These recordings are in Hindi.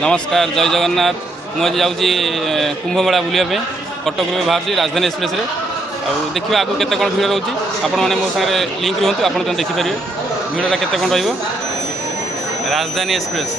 नमस्कार जय जगन्नाथ। मुझे जाऊँगी कुंभमेला बुलाया कटक बाहर राजधानी एक्सप्रेस देखिए आगू केते कौन भीड़ रोचे आपण मैंने मो सारे लिंक रुहतु आप देखिपारे भीड़टा केते कौन राजधानी एक्सप्रेस।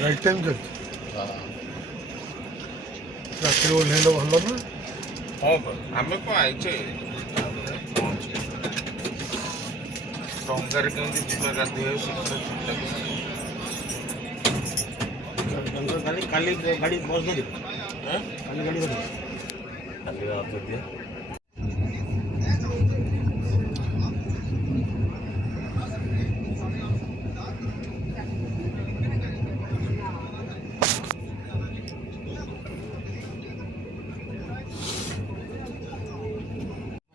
राइट टाइम कर रात्रि ओह्लैंड भल ना। हाँ आम कौन आईचे टंगार केमती जीवा गाधे काली गाड़ी बस दे काली गाड़ी दे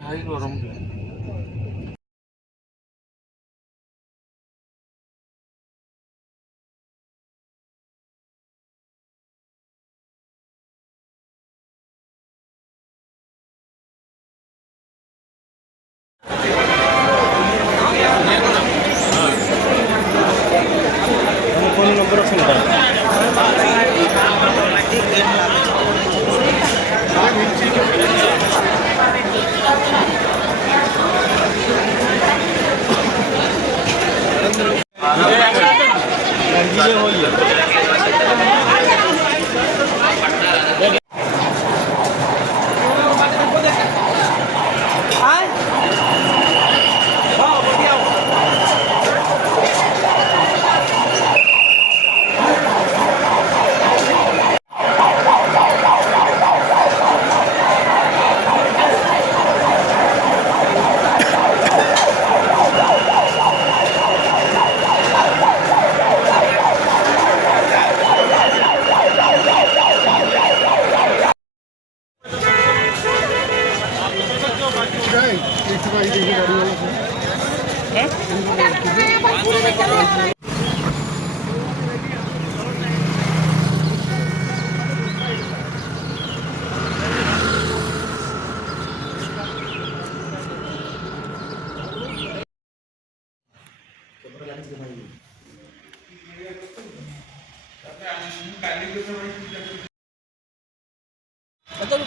भाई गरम फोन नंबर अच्छे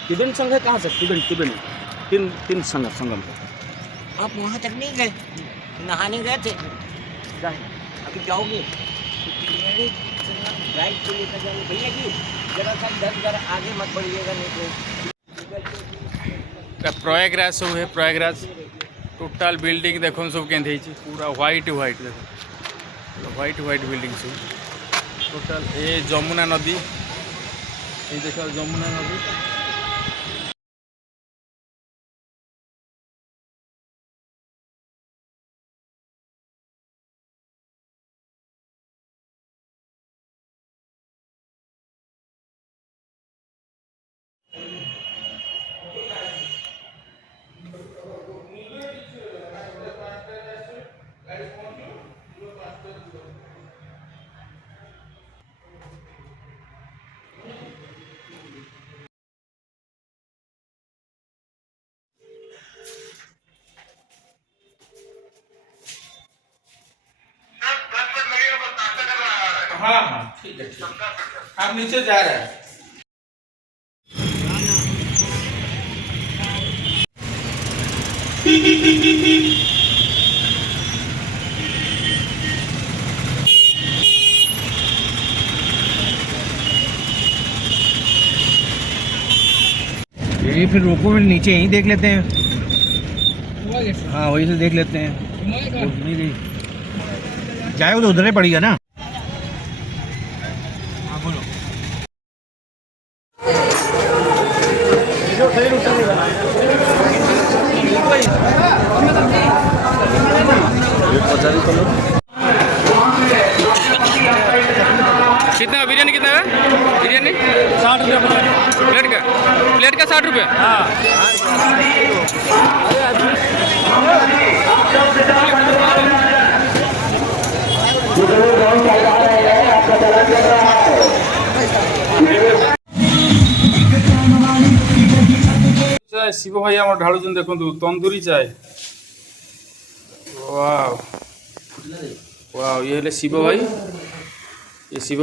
त्रिवेणी संघ है कहाँ से त्रिवेणी तीन तीन संगम आप वहाँ तक नहीं गए, नहाने गए थे। अभी जाओगे राइट को लेकर जाएंगे भैया जी, जरा सा 10 घर आगे मत बढ़िएगा नहीं तो। प्रयागराज सब है। प्रयागराज टोटाल बिल्डिंग देखो सब के पूरा व्हाइट व्हाइट देखो व्हाइट बिल्डिंग सब टोटाल। ये जमुना नदी, ये देखो जमुना नदी। हाँ हाँ ठीक है आप नीचे जा रहे हैं। ये फिर रोको, फिर नीचे यहीं देख लेते हैं। हाँ वही से देख लेते हैं। नहीं जाए तो उधर ही पड़ेगा ना। कितना बिरयानी कितना है? बिरयानी 60 रुपये प्लेट का? प्लेट का 60 रुपये? चाय शिव भाई आम ढालुन देखु तंदूरी चाय। वाव वाव ये हेले शिव भाई, ये शिव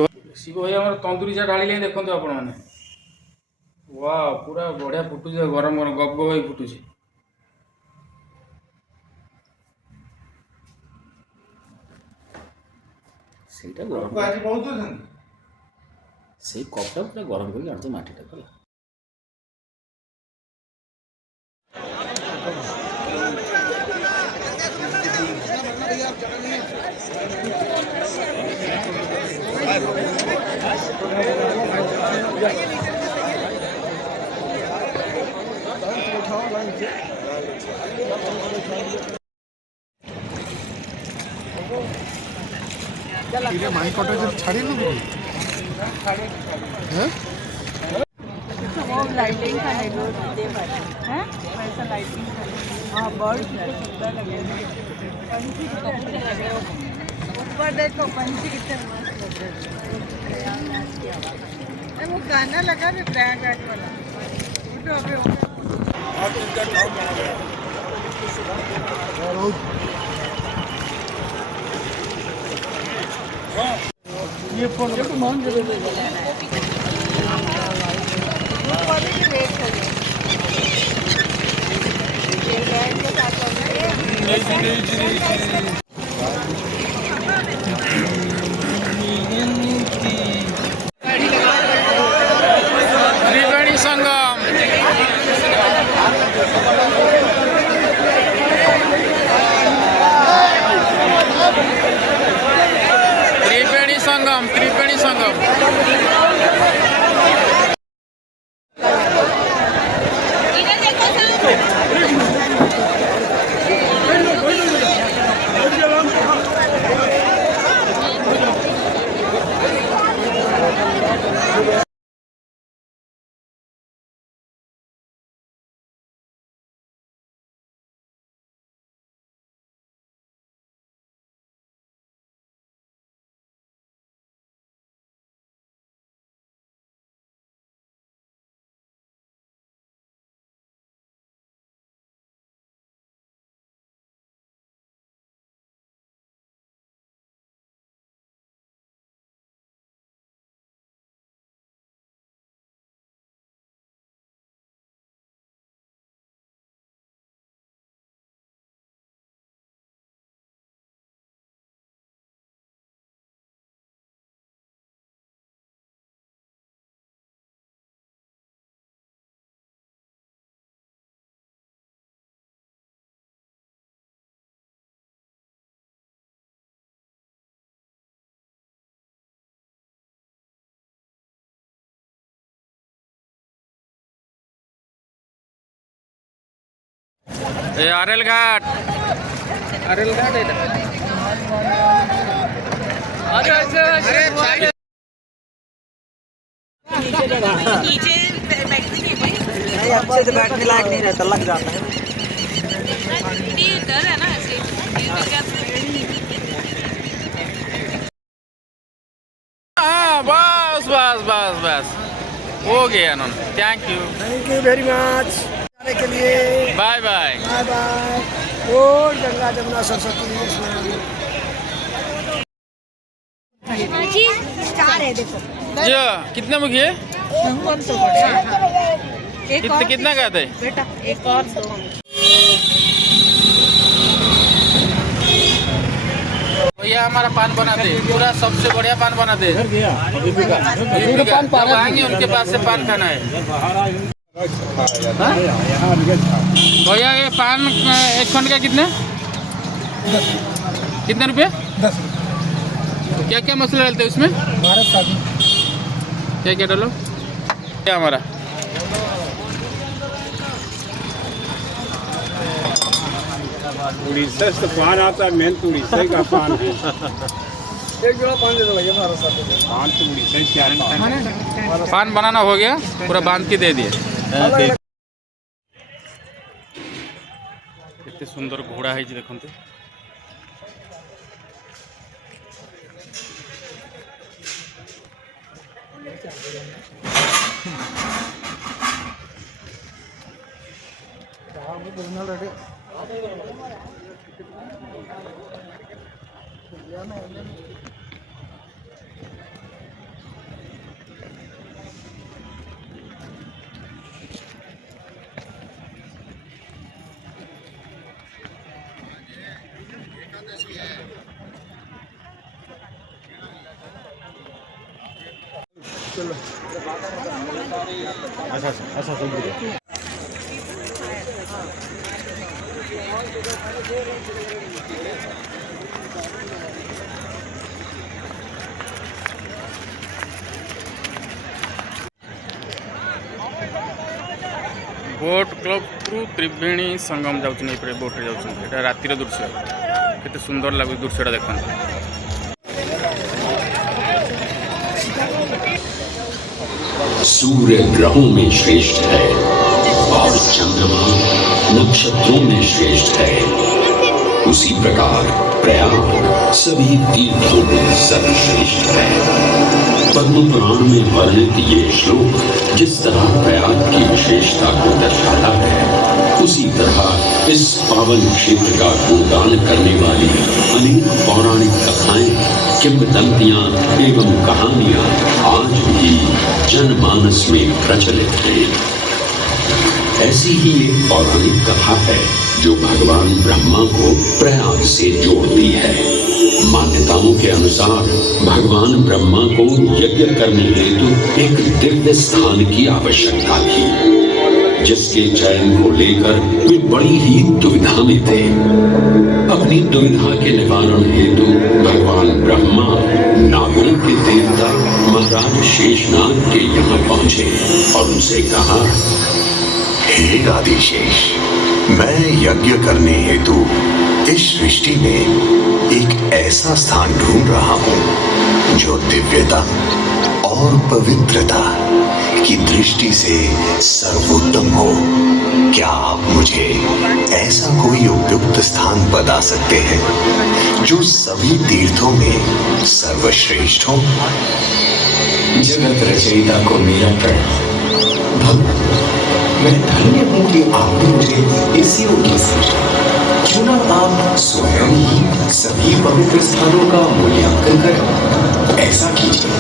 भाई आम तंदूरी चाय ढाले देखु आपण मैंने। वाव पूरा बढ़िया फुटुच, गरम गरम गप गप फुटुच। ସେଇଟା ଗରମ ଆଜି ବହୁତ ଅଛନ୍ତି। ସେଇ କପ୍ଟା ପୁରା ଗରମ କରିକି ଆଣୁଛ ମାଟିଟା କଲା। माई कटे छाड़ी लो लाइटिंग का है लो दे पर हैं ऐसा लाइटिंग का हां बर्ड कितने सुंदर लगे पंछी कितने अच्छे लगे ऊपर देखो पंछी कितने मस्त लग रहे। वो गाना लगा भी ब्लैक वाइट वाला उठो अबे ये फोन वेट त्रिवेणी संगम त्रिवेणी संगम ये आरएल घाट है नीचे बैठने के लिए अच्छे से बैठने लायक नहीं रहता, लग जाता है। डर है ना ऐसे हाँ बस बस बस बस हो गया नॉन। थैंक यू वेरी मच जाने के लिए। Bye bye bye bye. और गंगा जमुना सरस्वती जी स्टार है देखो जी कितने में किए? एक और कितना कहते हैं? बेटा एक और दो भैया हमारा पान बनाते हैं, पूरा सबसे बढ़िया पान बनाते हैं। जब आएंगे उनके पास से पान खाना है। हाँ? भैया ये पान एक खंड का कितने रुपये? 10 रुपये। क्या क्या मसाला डालते हैं उसमें? भारत शादी क्या क्या डालो? क्या हमारा उड़ीसा से पान आता है, मेन तो उड़ीसा ही का पान है। एक जोड़ा पान दे दो भैया भारत शादी पान तो उड़ीसा ही क्या पान है। पान बनाना हो गया, पूरा बांध के दे दिए। केते सुंदर घोड़ा है देखते। बोट क्लब रु त्रिवेणी संगम जाऊँ बोट रे जाऊँ। रातिर दृश्य केते सुंदर लगे दृश्यटा देखते। सूर्य ग्रहों में श्रेष्ठ है और चंद्रमा नक्षत्रों में श्रेष्ठ है। उसी प्रकार प्रयाग सभी तीर्थों में सर्वश्रेष्ठ है। पद्म पुराण में वर्णित ये श्लोक जिस तरह प्रयाग की विशेषता को दर्शाता है, उसी तरह इस पावन क्षेत्र का गुणगान करने वाली अनेक पौराणिक कथाएं, किंवदंतियां एवं कहानियां आज भी जनमानस में प्रचलित हैं। ऐसी ही एक पौराणिक कथा है जो भगवान ब्रह्मा को प्रयाग से जोड़ती है। मान्यताओं के अनुसार भगवान ब्रह्मा को यज्ञ करने हेतु एक दिव्य स्थान की आवश्यकता थी, जिसके चयन को लेकर वे बड़ी ही दुविधा में थे। अपनी दुविधा के निवारण हेतु भगवान ब्रह्मा नागों के देवता महाराज शेषनाग के यहाँ पहुंचे और उनसे कहा, हे आदिशेष, मैं यज्ञ करने हेतु इस सृष्टि में एक ऐसा स्थान ढूंढ रहा हूं जो दिव्यता और पवित्रता की दृष्टि से सर्वोत्तम हो। क्या आप मुझे ऐसा कोई उपयुक्त स्थान बता सकते हैं जो सभी तीर्थों में सर्वश्रेष्ठ हो? जगत रचयिता को मेरा प्रणाम। भगवान, मैं धन्य हूँ कि आपने मुझे इस योग्य समझा। क्यों न आप स्वयं ही सभी पवित्र स्थानों का मूल्यांकन करें। ऐसा कीजिए,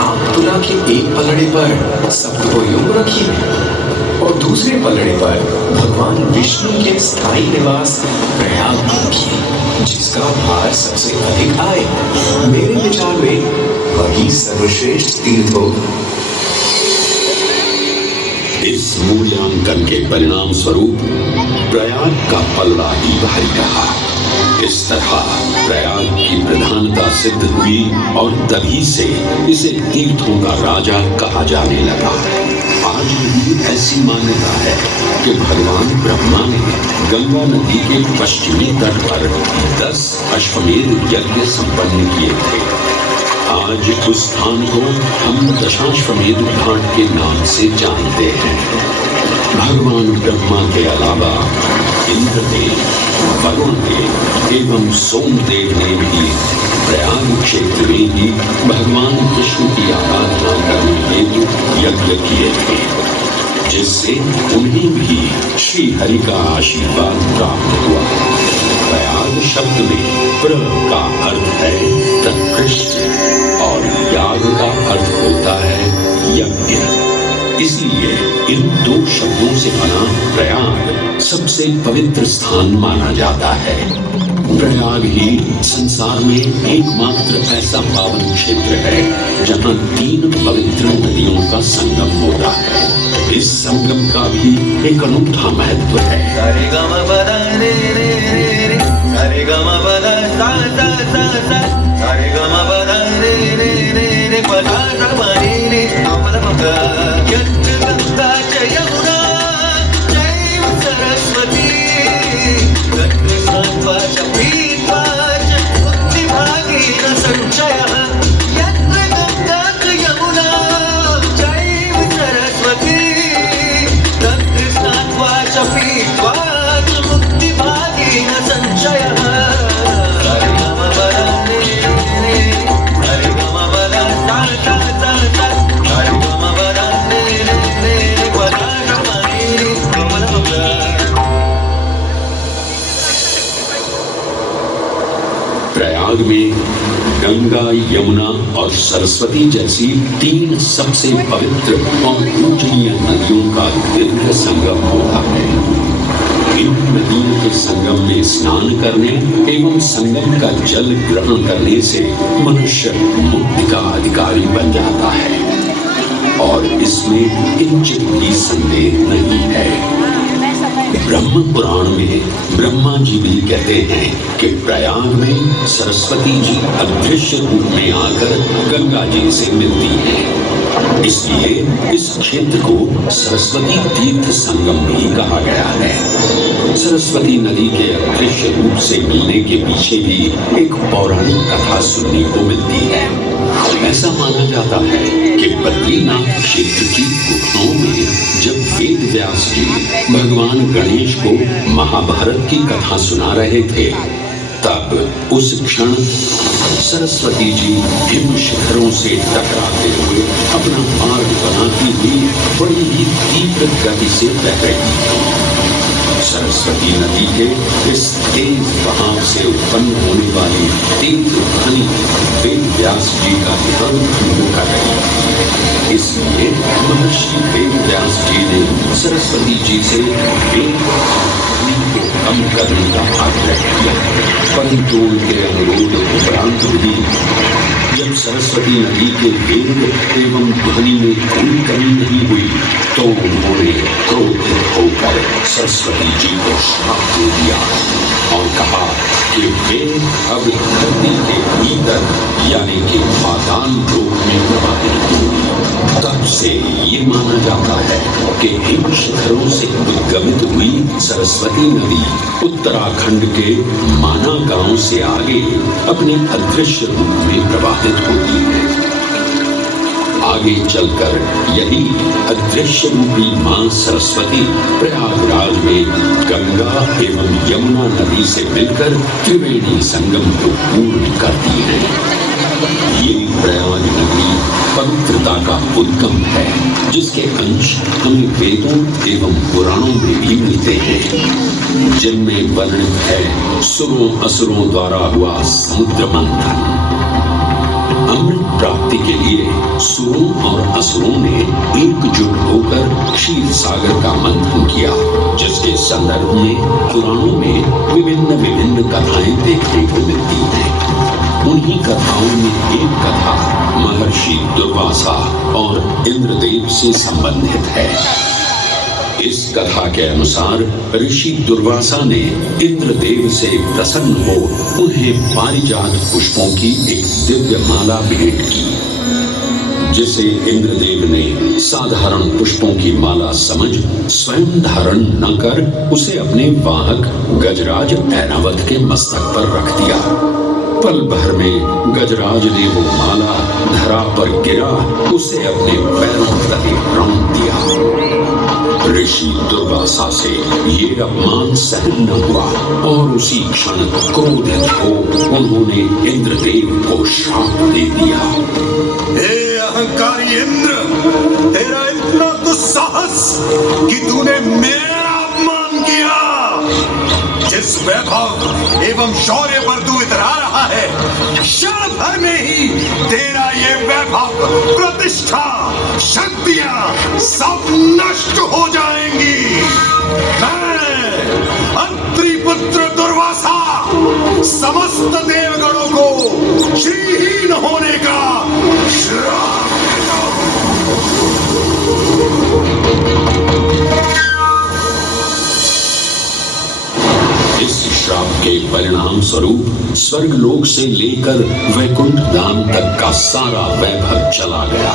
आप तुला के एक पलड़े पर सप्तकोयों को रखिए और दूसरे पलड़े पर भगवान विष्णु के स्थायी निवास प्रयाग रखिए, जिसका भार सबसे अधिक आए। मेरे विचार में वही सर्वश्रेष्ठ तीर्थ होगा। इस मूल्यांकन के परिणाम स्वरूप प्रयाग का पलड़ा ही भारी रहा। इस तरह प्रयाग की प्रधानता सिद्ध हुई और तभी से इसे तीर्थों का राजा कहा जाने लगा। आज भी ऐसी मान्यता है कि भगवान ब्रह्मा ने गंगा नदी के पश्चिमी तट पर 10 अश्वमेध यज्ञ संपन्न किए थे। आज उस स्थान को हम दशाश्वमेध घाट के नाम से जानते हैं। भगवान ब्रह्मा के अलावा इंद्रदेव, वरुण देव एवं सोमदेव ने भी प्रयाग क्षेत्र में ही भगवान विष्णु की आराधना करने हेतु यज्ञ किए थे, जिससे उन्हें भी श्री हरि का आशीर्वाद प्राप्त हुआ। प्रयाग शब्द में प्र का अर्थ है उत्कृष्ट और याग का अर्थ होता है यज्ञ। इसलिए इन दो शब्दों से बना प्रयाग सबसे पवित्र स्थान माना जाता है। प्रयाग ही संसार में एकमात्र ऐसा पावन क्षेत्र है जहाँ 3 पवित्र नदियों का संगम होता है। इस संगम का भी एक अनूठा महत्व है। सारे गम बदा रे रे रे रे, सारे गम बदा सा सा सा सा, सारे गम बदा गंगा च यमुना चैव सरस्वती तत्त्वसात्वा च पीत्वा च बुद्धिभागेन संशयः यत्र गंगा च यमुना चैव सरस्वती तत्त्वसात्वा च पीत्वा च बुद्धिभागेन संशयः प्रयाग में गंगा, यमुना और सरस्वती जैसी 3 सबसे पवित्र और पूजनीय नदियों का दीर्घ संगम होता है। इन नदियों के संगम में स्नान करने एवं संगम का जल ग्रहण करने से मनुष्य मुक्ति का अधिकारी बन जाता है और इसमें किंचित भी संदेह नहीं है। ब्रह्म पुराण में ब्रह्मा जी भी कहते हैं कि प्रयाग में सरस्वती जी अदृश्य रूप में आकर गंगा जी से मिलती हैं। इसलिए इस क्षेत्र को सरस्वती तीर्थ संगम भी कहा गया है। सरस्वती नदी के अदृश्य रूप से मिलने के पीछे भी एक पौराणिक कथा सुनने को मिलती है। ऐसा माना जाता है कि बद्रीनाथ क्षेत्र की गुफाओं में जब वेद व्यास जी भगवान गणेश को महाभारत की कथा सुना रहे थे, तब उस क्षण सरस्वती जी हिम शिखरों से टकराते हुए अपना मार्ग बनाती हुई बड़ी ही तीव्र गति से बह रही थी। सरस्वती नदी के इस तेज बहाव से उत्पन्न होने वाली तेज ध्वनि वेद व्यास जी का ध्यान भंग कर रही थी। इसलिए महर्षि वेद व्यास जी ने सरस्वती जी से वेद ध्वनि को कम करने का आग्रह किया, परंतु उनके अनुरोध उपरांत भी जब सरस्वती नदी के वेग एवं ध्वनि में कोई कमी नहीं हुई तो उन्होंने क्रोधित होकर सरस्वती जी को श्राप दे दिया और कहा कि वे अब धरती के भीतर यानी कि पाताल लोक में प्रवाहित होंगी। तब से ये माना जाता है कि हिम शिखरों से उद्गमित हुई सरस्वती नदी उत्तराखंड के माना गांव से आगे अपने अदृश्य रूप में प्रवाहित होती है। आगे चलकर यही अदृश्य रूपी मां सरस्वती प्रयागराज में गंगा एवं यमुना नदी से मिलकर त्रिवेणी संगम को पूर्ण करती है। ये प्रयाग नदी पवित्रता का उद्गम है, जिसके अंश हमें वेदों एवं पुराणों में भी मिलते हैं, जिनमें वर्णित है सुरों असुरों द्वारा हुआ समुद्र मंथन। अमृत प्राप्ति के लिए सुरों और असुरों ने एकजुट होकर क्षीर सागर का मंथन किया, जिसके संदर्भ में पुराणों में विभिन्न कथाएं देखने को मिलती हैं। उन्हीं कथाओं में एक कथा महर्षि दुर्वासा और इंद्रदेव से संबंधित है। इस कथा के अनुसार ऋषि दुर्वासा ने इंद्रदेव से प्रसन्न हो उन्हें पारिजात पुष्पों की एक दिव्य माला भेंट की, जिसे इंद्रदेव ने साधारण पुष्पों की माला समझ स्वयं धारण न कर उसे अपने वाहक गजराज ऐरावत के मस्तक पर रख दिया। पल भर में गजराज ने वो माला धरा पर गिरा उसे अपने पैरों तले रौंद दिया। ऋषि दुर्वासा से ये अपमान सहन न हुआ और उसी क्षण क्रोधित हो उन्होंने इंद्रदेव को श्राप दे दिया। हे अहंकारी इंद्र, तेरा इतना दुस्साहस कि तूने मेरा अपमान किया। जिस वैभव एवं शौर्य पर तू इतरा रहा है, क्षण भर में ही तेरा ये वैभव, प्रतिष्ठा, शक्तियां सब नष्ट हो जाएंगी। मैं अत्रि पुत्र दुर्वासा समस्त देवगणों को श्रीहीन होने का श्राप देता हूं। इस श्राप के परिणाम स्वरूप स्वर्गलोक से लेकर वैकुंठ धाम तक का सारा वैभव चला गया।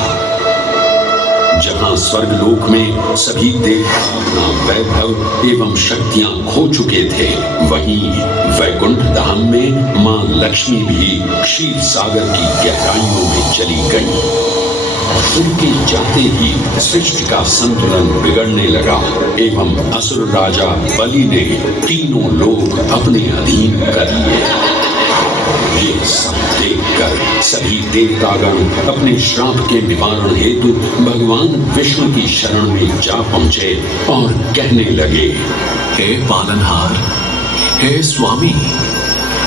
जहां स्वर्गलोक में सभी देवता अपना वैभव एवं शक्तियां खो चुके थे, वहीं वैकुंठ धाम में मां लक्ष्मी भी क्षीर सागर की गहराइयों में चली गई। उनके जाते ही सृष्टि का संतुलन बिगड़ने लगा एवं असुर राजा बलि ने तीनों लोक अपने अधीन कर लिए। ये सब देखकर सभी देवतागण अपने श्राप के निवारण हेतु भगवान विष्णु की शरण में जा पहुंचे और कहने लगे, हे पालनहार, हे स्वामी,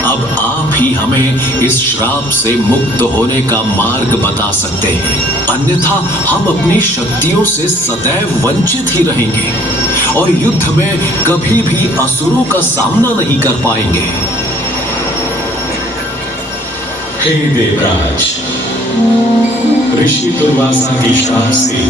अब आप ही हमें इस श्राप से मुक्त होने का मार्ग बता सकते हैं, अन्यथा हम अपनी शक्तियों से सदैव वंचित ही रहेंगे और युद्ध में कभी भी असुरों का सामना नहीं कर पाएंगे। हे देवराज, ऋषि दुर्वासा के श्राप से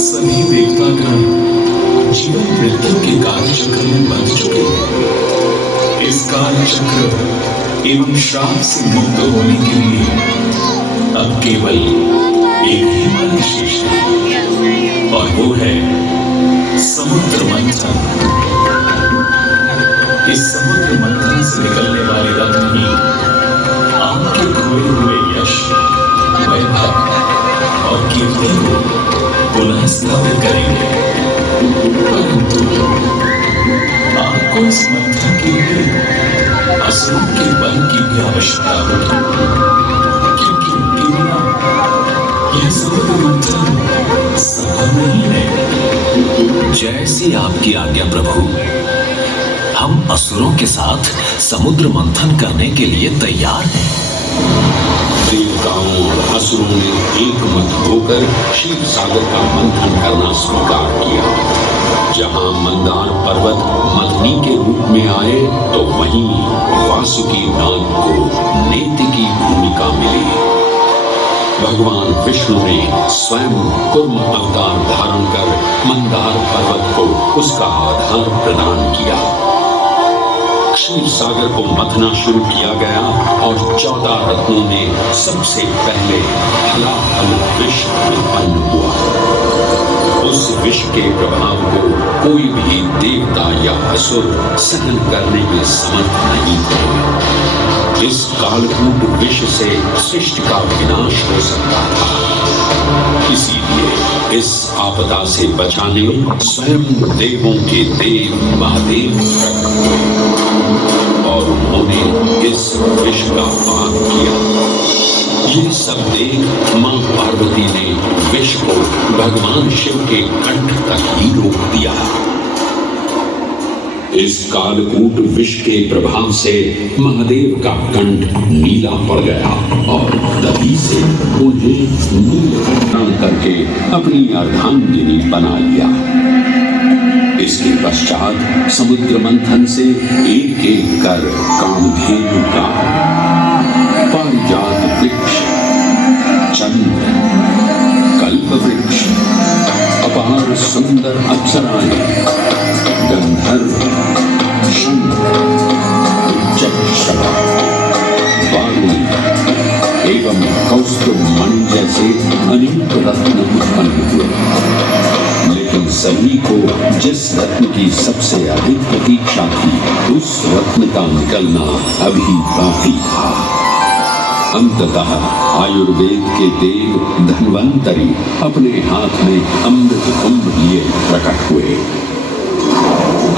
सभी देवतागण जीवन मृत्यु के काल चक्र में बंध चुके हैं। इस काल चक्र एवं श्राप से मुक्त होने के लिए अब केवल एक ही मार्ग शेष है और वो है समुद्र मंथन। इस समुद्र मंथन से निकलने वाले रत्न ही आपके खोए हुए यश, वैभव और कीर्ति को पुनः स्थापित करेंगे। परंतु आपको इस मंथन के लिए असुरों के बल की भी आवश्यकता होगी, क्योंकि उनके बिना यह समुद्र मंथन संभव नहीं है। जैसी आपकी आज्ञा प्रभु, हम असुरों के साथ समुद्र मंथन करने के लिए तैयार हैं। देवताओं और असुरों ने एक मत होकर क्षीर सागर का मंथन करना स्वीकार किया। जहां मंदार पर्वत मथनी के रूप में आए तो वहीं वासुकी नाग को नेति की भूमिका मिली। भगवान विष्णु ने स्वयं कूर्म अवतार धारण कर मंदार पर्वत को उसका आधार प्रदान किया। क्षीर सागर को मथना शुरू किया गया और 14 रत्नों में सबसे पहले हलाहल विष उत्पन्न हुआ। उस विष के प्रभाव को कोई भी देवता या असुर सहन करने में समर्थ नहीं थे। इस कालकूट विष से सृष्टि का विनाश हो सकता था। इसीलिए इस आपदा से बचाने स्वयं देवों के देव महादेव प्रकट हुए और उन्होंने इस विष का पान किया। ये सब देख मां पार्वती ने विष को भगवान शिव के कंठ तक ही रोक दिया। इस कालकूट विष के प्रभाव से महादेव का कंठ नीला पड़ गया और तभी से उन्हें नील धारण करके अपनी अर्धांगिनी बना लिया। इसके पश्चात समुद्र मंथन से एक एक कर कामधेनु का, पारिजात वृक्ष, चंद्र, कल्प वृक्ष, अपार सुंदर अप्सराएं, गंधर्व, शंख, उच्चैःश्रवा, वारुणी एवं कौस्तुभ मणि जैसे अनेक रत्न उत्पन्न हुए। लेकिन सभी को जिस रत्न की सबसे अधिक प्रतीक्षा थी, उस रत्न का निकलना अभी बाकी था। अंततः आयुर्वेद के देव धन्वंतरी अपने हाथ में अमृत कुंभ लिए प्रकट हुए।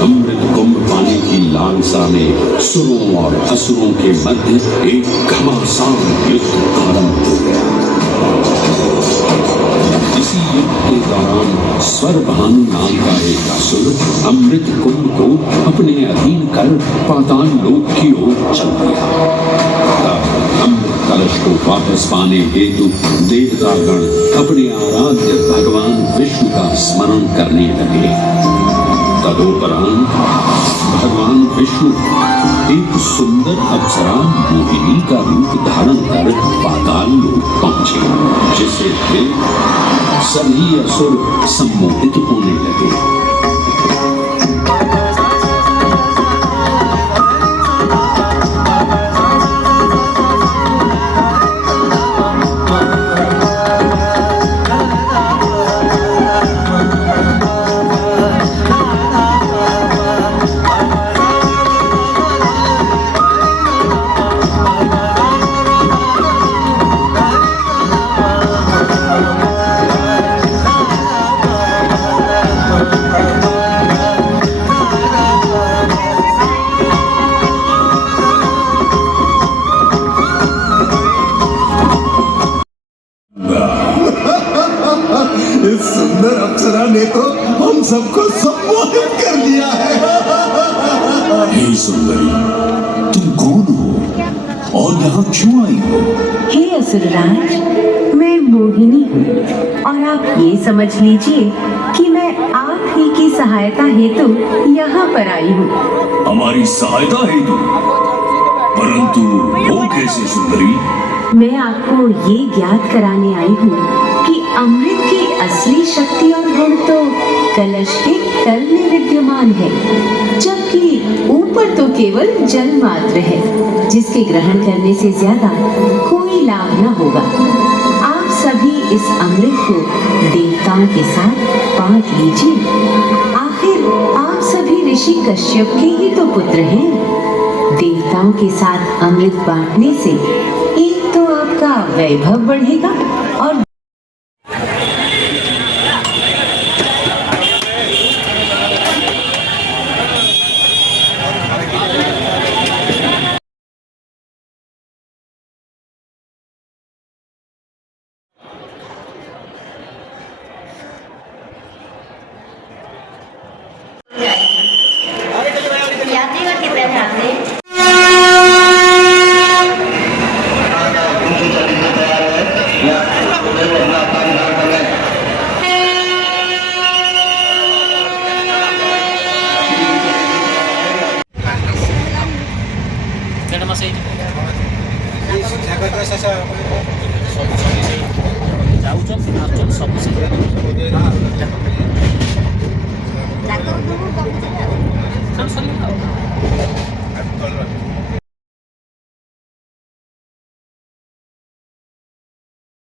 अमृत कुंभ पाने की लालसा में सुरों और असुरों के मध्य एक घमासान युद्ध आरंभ हो गया। इसी युद्ध के दौरान स्वरभानु नाम का एक असुर अमृत कुंभ को अपने अधीन कर पाताल लोक की ओर चल दिया। अमृत कलश को वापस पाने हेतु देवतागण अपने आराध्य भगवान विष्णु का स्मरण करने लगे। तदोपरांत भगवान विष्णु एक सुंदर अप्सरा मोहिनी का रूप धारण कर पाताल लोक पहुंचे, जिसे देख सभी असुर सम्मोहित होने लगे। ने तो हम सबको सम्मोहित कर दिया है। हे सुंदरी, तुम कौन हो और यहाँ क्यों आई हो? हे असुरराज, मैं मोहिनी हूँ और आप ये समझ लीजिए कि मैं आप ही की सहायता हेतु यहाँ पर आई हूँ। हमारी सहायता हेतु? परंतु वो कैसे सुंदरी? मैं आपको ये ज्ञात कराने आई हूँ कि अमृत की असली शक्ति और गुण तो कलश के तल में विद्यमान है, जबकि ऊपर तो केवल जल मात्र है, जिसके ग्रहण करने से ज्यादा कोई लाभ न होगा। आप सभी इस अमृत को देवताओं के साथ बांट लीजिए। आखिर आप सभी ऋषि कश्यप के ही तो पुत्र हैं। देवताओं के साथ अमृत बांटने से एक तो आपका वैभव बढ़ेगा और सब